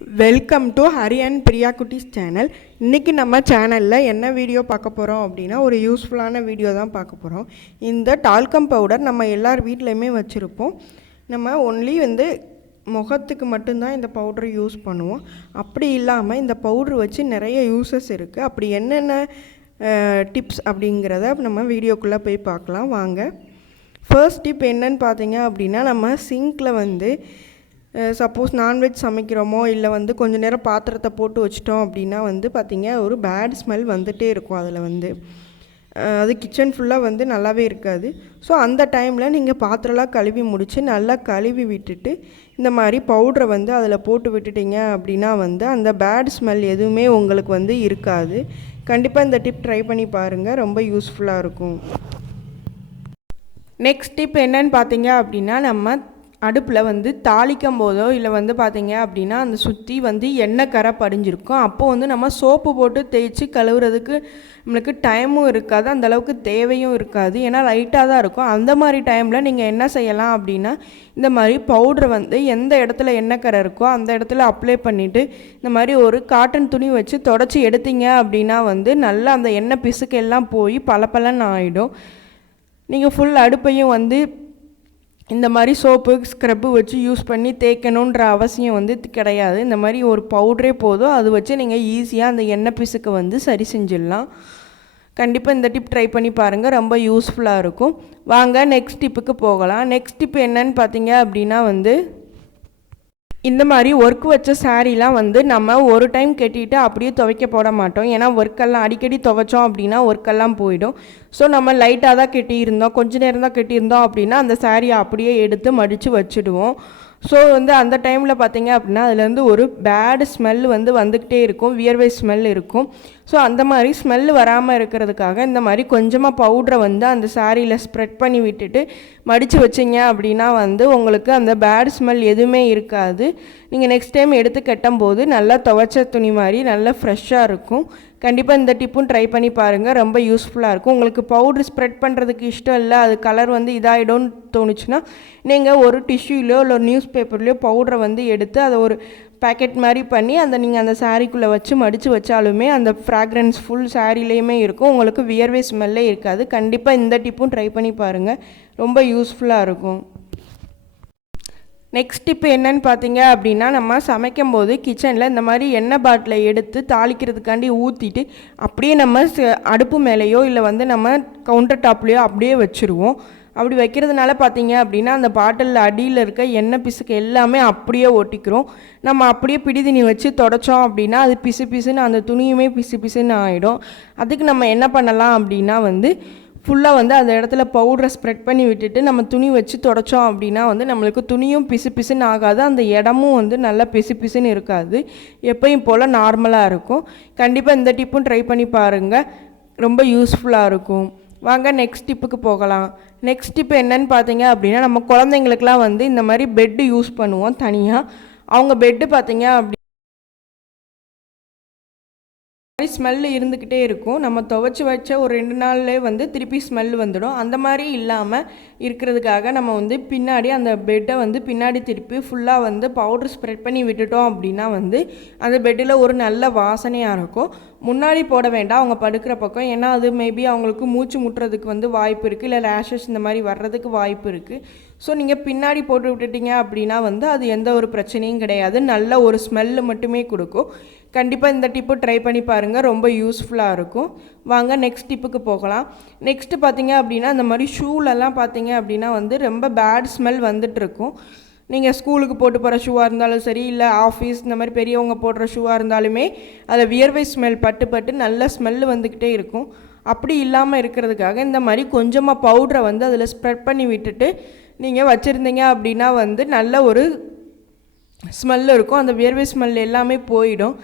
Welcome to Hari and Priya குட்டிஸ் channel. இன்றைக்கி நம்ம சேனலில் என்ன வீடியோ பார்க்க போகிறோம் அப்படின்னா ஒரு யூஸ்ஃபுல்லான வீடியோ தான் பார்க்க போகிறோம். இந்த டால்கம் பவுடர் நம்ம எல்லார் வீட்லேயுமே வச்சுருப்போம். நம்ம ஒன்லி முகத்துக்கு மட்டும்தான் இந்த பவுடர் யூஸ் பண்ணுவோம். அப்படி இல்லாமல் இந்த பவுட்ரு வச்சு நிறைய யூசஸ் இருக்குது. அப்படி என்னென்ன டிப்ஸ் அப்படிங்கிறத நம்ம வீடியோக்குள்ளே போய் பார்க்கலாம் வாங்க. ஃபர்ஸ்ட் டிப் என்னன்னு பார்த்தீங்க அப்படின்னா, நம்ம சிங்கில் சப்போஸ் நான்வெஜ் சமைக்கிறோமோ இல்லை கொஞ்சம் நேரம் பாத்திரத்தை போட்டு வச்சிட்டோம் அப்படின்னா பார்த்திங்க ஒரு பேட் ஸ்மெல் வந்துகிட்டே இருக்கும். அதில் அது கிச்சன் ஃபுல்லாக நல்லாவே இருக்காது. ஸோ அந்த டைமில் நீங்கள் பாத்திரம்லாம் கழுவி முடித்து நல்லா கழுவி விட்டுட்டு இந்த மாதிரி பவுட்ரை அதில் போட்டு விட்டுட்டிங்க அப்படின்னா அந்த பேட் ஸ்மெல் எதுவுமே உங்களுக்கு இருக்காது. கண்டிப்பாக இந்த டிப் ட்ரை பண்ணி பாருங்கள், ரொம்ப யூஸ்ஃபுல்லாக இருக்கும். நெக்ஸ்ட் டிப் என்னன்னு பார்த்தீங்க அப்படின்னா, நம்ம அடுப்பில் தாளிக்கும் போதோ இல்லை பார்த்தீங்க அப்படின்னா அந்த சுற்றி எண்ணெய் கரை படிஞ்சிருக்கும். அப்போது நம்ம சோப்பு போட்டு தேய்ச்சி கழுவுறதுக்கு நம்மளுக்கு டைமும் இருக்காது, அந்தளவுக்கு தேவையும் இருக்காது. ஏன்னா லைட்டாக தான் இருக்கும். அந்த மாதிரி டைமில் நீங்கள் என்ன செய்யலாம் அப்படின்னா, இந்த மாதிரி பவுட்ரை எந்த இடத்துல எண்ணெய் கரை இருக்கோ அந்த இடத்துல அப்ளை பண்ணிவிட்டு இந்த மாதிரி ஒரு காட்டன் துணி வச்சு தொடச்சி எடுத்தீங்க அப்படின்னா நல்லா அந்த எண்ணெய் பிசுக்கெல்லாம் போய் பளபளன்னு ஆகிடும். நீங்கள் ஃபுல் அடுப்பையும் இந்த மாதிரி சோப்பு ஸ்க்ரப்பு வச்சு யூஸ் பண்ணி தேய்க்கணுன்ற அவசியம் கிடையாது. இந்த மாதிரி ஒரு பவுடரே போதும், அது வச்சு நீங்கள் ஈஸியாக அந்த எண்ணெய் பிசுக்கு சரி செஞ்சிடலாம். கண்டிப்பாக இந்த டிப் ட்ரை பண்ணி பாருங்கள், ரொம்ப யூஸ்ஃபுல்லாக இருக்கும். வாங்க நெக்ஸ்ட் டிப்புக்கு போகலாம். நெக்ஸ்ட் டிப் என்னன்னு பார்த்தீங்க அப்படின்னா இந்த மாதிரி ஒர்க் வச்ச சாரீலாம் நம்ம ஒரு டைம் கட்டிட்டு அப்படியே துவைக்க போட மாட்டோம். ஏன்னா ஒர்க்கெல்லாம் அடிக்கடி துவைச்சோம் அப்படின்னா ஒர்க்கெல்லாம் போயிடும். ஸோ நம்ம லைட்டாக தான் கட்டியிருந்தோம், கொஞ்ச நேரம் தான் கட்டியிருந்தோம் அப்படின்னா அந்த சாரியை அப்படியே எடுத்து மடித்து வச்சுடுவோம். ஸோ அந்த டைமில் பார்த்தீங்க அப்படின்னா அதுலேருந்து ஒரு பேடு ஸ்மெல் வந்துக்கிட்டே இருக்கும், வியர்வை ஸ்மெல் இருக்கும். ஸோ அந்த மாதிரி ஸ்மெல் வராமல் இருக்கிறதுக்காக இந்த மாதிரி கொஞ்சமாக பவுட்ரை அந்த சாரியில் ஸ்ப்ரெட் பண்ணி விட்டுட்டு மடித்து வச்சிங்க அப்படின்னா உங்களுக்கு அந்த பேட் ஸ்மெல் எதுவுமே இருக்காது. நீங்கள் நெக்ஸ்ட் டைம் எடுத்து கட்டும்போது நல்லா துவைச்ச துணி மாதிரி நல்லா ஃப்ரெஷ்ஷாக இருக்கும். கண்டிப்பாக இந்த டிப்பும் ட்ரை பண்ணி பாருங்கள், ரொம்ப யூஸ்ஃபுல்லாக இருக்கும். உங்களுக்கு பவுட்ரு ஸ்ப்ரெட் பண்ணுறதுக்கு இஷ்டம் இல்லை, அது கலர் இதாகிடும்னு தோணுச்சுன்னா நீங்கள் ஒரு டிஷ்யூலையோ இல்லை ஒரு நியூஸ் பேப்பர்லையோ பவுட்ரை எடுத்து அதை ஒரு பேக்கெட் மாதிரி பண்ணி நீங்கள் அந்த சாரீக்குள்ளே வச்சு மடித்து வச்சாலுமே அந்த ஃப்ராக்ரன்ஸ் ஃபுல் சாரீலேயுமே இருக்கும், உங்களுக்கு வியர்வை ஸ்மெல்லே இருக்காது. கண்டிப்பாக இந்த டிப்பும் ட்ரை பண்ணி பாருங்கள், ரொம்ப யூஸ்ஃபுல்லாக இருக்கும். நெக்ஸ்ட் டிப்பு என்னன்னு பார்த்தீங்க அப்படின்னா, நம்ம சமைக்கும் போது கிச்சனில் இந்த மாதிரி எண்ணெய் பாட்டிலை எடுத்து தாளிக்கிறதுக்காண்டி ஊற்றிட்டு அப்படியே நம்ம அடுப்பு மேலேயோ இல்லை நம்ம கவுண்டர் டாப்லேயோ அப்படியே வச்சுருவோம். அப்படி வைக்கிறதுனால பார்த்தீங்க அப்படின்னா அந்த பாட்டிலில் அடியில் இருக்க எண்ணெய் பிசுக்கு எல்லாமே அப்படியே ஒட்டிக்கிறோம். நம்ம அப்படியே பிடிதினி வச்சு தொடச்சோம் அப்படின்னா அது பிசு பிசுன்னு அந்த துணியுமே பிசு பிசுன்னு ஆகிடும். அதுக்கு நம்ம என்ன பண்ணலாம் அப்படின்னா ஃபுல்லாக அந்த இடத்துல பவுடரை ஸ்ப்ரெட் பண்ணி விட்டுட்டு நம்ம துணி வச்சு தொடச்சோம் அப்படின்னா நம்மளுக்கு துணியும் பிசு பிசுன்னு ஆகாது, அந்த இடமும் நல்லா பிசு பிசுன்னு இருக்காது, எப்பயும் போல் நார்மலாக இருக்கும். கண்டிப்பாக இந்த டிப்பும் ட்ரை பண்ணி பாருங்கள், ரொம்ப யூஸ்ஃபுல்லாக இருக்கும். வாங்க நெக்ஸ்ட் டிப்புக்கு போகலாம். நெக்ஸ்ட் டிப்பு என்னன்னு பார்த்தீங்க அப்படின்னா, நம்ம குழந்தைங்களுக்குலாம் இந்த மாதிரி பெட்டு யூஸ் பண்ணுவோம் தனியாக. அவங்க பெட்டு பார்த்தீங்க அப்படி ஸ்மெல்லு இருந்துக்கிட்டே இருக்கும். நம்ம துவைச்சி வச்ச ஒரு 2 நாள்லேயே திருப்பி ஸ்மெல் வந்துடும். அந்த மாதிரி இல்லாமல் இருக்கிறதுக்காக நம்ம பின்னாடி அந்த பெட்டை பின்னாடி திருப்பி ஃபுல்லாக பவுட்ரு ஸ்ப்ரெட் பண்ணி விட்டுட்டோம் அப்படின்னா அந்த பெட்டில் ஒரு நல்ல வாசனையாக இருக்கும். முன்னாடி போட வேண்டாம் அவங்க படுக்கிற பக்கம், ஏன்னா அது மேபி அவங்களுக்கு மூச்சு முட்டுறதுக்கு வாய்ப்பு இருக்குது, இல்லை ரேஷஸ் இந்த மாதிரி வர்றதுக்கு வாய்ப்பு இருக்குது. ஸோ நீங்கள் பின்னாடி போட்டு விட்டுட்டீங்க அப்படின்னா அது எந்த ஒரு பிரச்சனையும் கிடையாது, நல்ல ஒரு ஸ்மெல்லு மட்டுமே கொடுக்கும். கண்டிப்பாக இந்த டிப்பு ட்ரை பண்ணி பாருங்கள், ரொம்ப யூஸ்ஃபுல்லாக இருக்கும். வாங்க நெக்ஸ்ட் டிப்புக்கு போகலாம். நெக்ஸ்ட்டு பார்த்தீங்க அப்படின்னா இந்த மாதிரி ஷூலெல்லாம் பார்த்தீங்க அப்படின்னா ரொம்ப பேட் ஸ்மெல் வந்துட்டுருக்கும். நீங்கள் ஸ்கூலுக்கு போட்டு போகிற ஷூவாக இருந்தாலும் சரி, இல்லை ஆஃபீஸ் இந்த மாதிரி பெரியவங்க போடுற ஷூவாக இருந்தாலுமே அதில் வியர்வை ஸ்மெல் பட்டு நல்ல ஸ்மெல்லு வந்துக்கிட்டே இருக்கும். அப்படி இல்லாமல் இருக்கிறதுக்காக இந்த மாதிரி கொஞ்சமாக பவுட்ரை அதில் ஸ்ப்ரெட் பண்ணி விட்டுட்டு நீங்கள் வச்சுருந்தீங்க அப்படின்னா நல்ல ஒரு ஸ்மெல் இருக்கும், அந்த வியர்வை ஸ்மெல் எல்லாமே போயிடும்.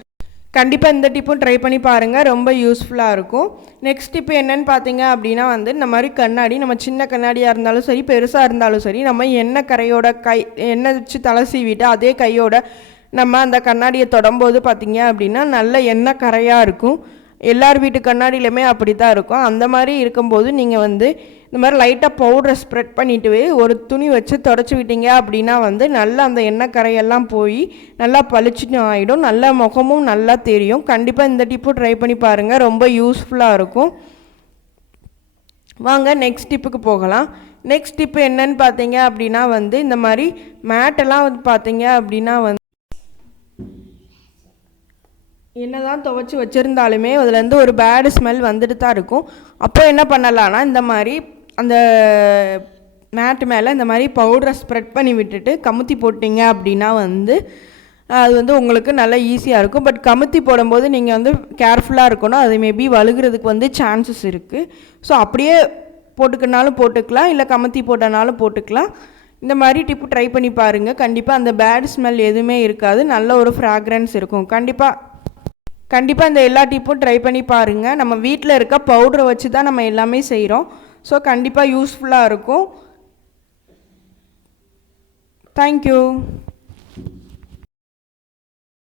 கண்டிப்பாக இந்த டிப்பும் ட்ரை பண்ணி பாருங்கள், ரொம்ப யூஸ்ஃபுல்லாக இருக்கும். நெக்ஸ்ட் டிப்பு என்னென்னு பார்த்தீங்க அப்படின்னா இந்த மாதிரி கண்ணாடி, நம்ம சின்ன கண்ணாடியாக இருந்தாலும் சரி பெருசாக இருந்தாலும் சரி, நம்ம எண்ணெய் கரையோட எண்ணெய் வச்சு தலை சீவிட்டு அதே கையோட நம்ம அந்த கண்ணாடியை தொடம்போது பார்த்தீங்க அப்படின்னா நல்ல எண்ணெய் கரையாக இருக்கும். எல்லார் வீட்டு கண்ணாடியிலுமே அப்படி தான் இருக்கும். அந்த மாதிரி இருக்கும்போது நீங்கள் வந்து இந்த மாதிரி லைட்டாக பவுடரை ஸ்ப்ரெட் பண்ணிவிட்டு ஒரு துணி வச்சு தொடச்சி விட்டீங்க அப்படின்னா வந்து நல்லா அந்த எண்ணெய் கரையெல்லாம் போய் நல்லா பளிச்சுன்னு ஆகிடும், நல்ல முகமும் நல்லா தெரியும். கண்டிப்பாக இந்த டிப்பு ட்ரை பண்ணி பாருங்கள், ரொம்ப யூஸ்ஃபுல்லாக இருக்கும். வாங்க நெக்ஸ்ட் டிப்புக்கு போகலாம். நெக்ஸ்ட் டிப்பு என்னன்னு பார்த்தீங்க அப்படின்னா வந்து இந்த மாதிரி மேட்டெல்லாம் வந்து பார்த்தீங்க அப்படின்னா வந்து என்ன தான் துவைச்சி வச்சுருந்தாலுமே அதுலேருந்து ஒரு பேடு ஸ்மெல் வந்துட்டு தான் இருக்கும். அப்போ என்ன பண்ணலான்னா இந்த மாதிரி அந்த மேட்டு மேலே இந்த மாதிரி பவுடரை ஸ்ப்ரெட் பண்ணி விட்டுட்டு கமுத்தி போட்டிங்க அப்படின்னா வந்து அது வந்து உங்களுக்கு நல்லா ஈஸியாக இருக்கும். பட் கமுத்தி போடும்போது நீங்கள் வந்து கேர்ஃபுல்லாக இருக்கணும், அது மேபி வழுகிறதுக்கு வந்து சான்சஸ் இருக்குது. ஸோ அப்படியே போட்டுக்கினாலும் போட்டுக்கலாம், இல்லை கமுத்தி போட்டனாலும் போட்டுக்கலாம். இந்த மாதிரி டிப்பு ட்ரை பண்ணி பாருங்கள், கண்டிப்பாக அந்த பேட் ஸ்மெல் எதுவுமே இருக்காது, நல்ல ஒரு ஃப்ராக்ரன்ஸ் இருக்கும். கண்டிப்பாக இந்த எல்லா டிப்பும் ட்ரை பண்ணி பாருங்கள். நம்ம வீட்டில் இருக்க பவுடரை வச்சு தான் நம்ம எல்லாமே செய்கிறோம். ஸோ கண்டிப்பாக யூஸ்ஃபுல்லாக இருக்கும். தேங்க்யூ.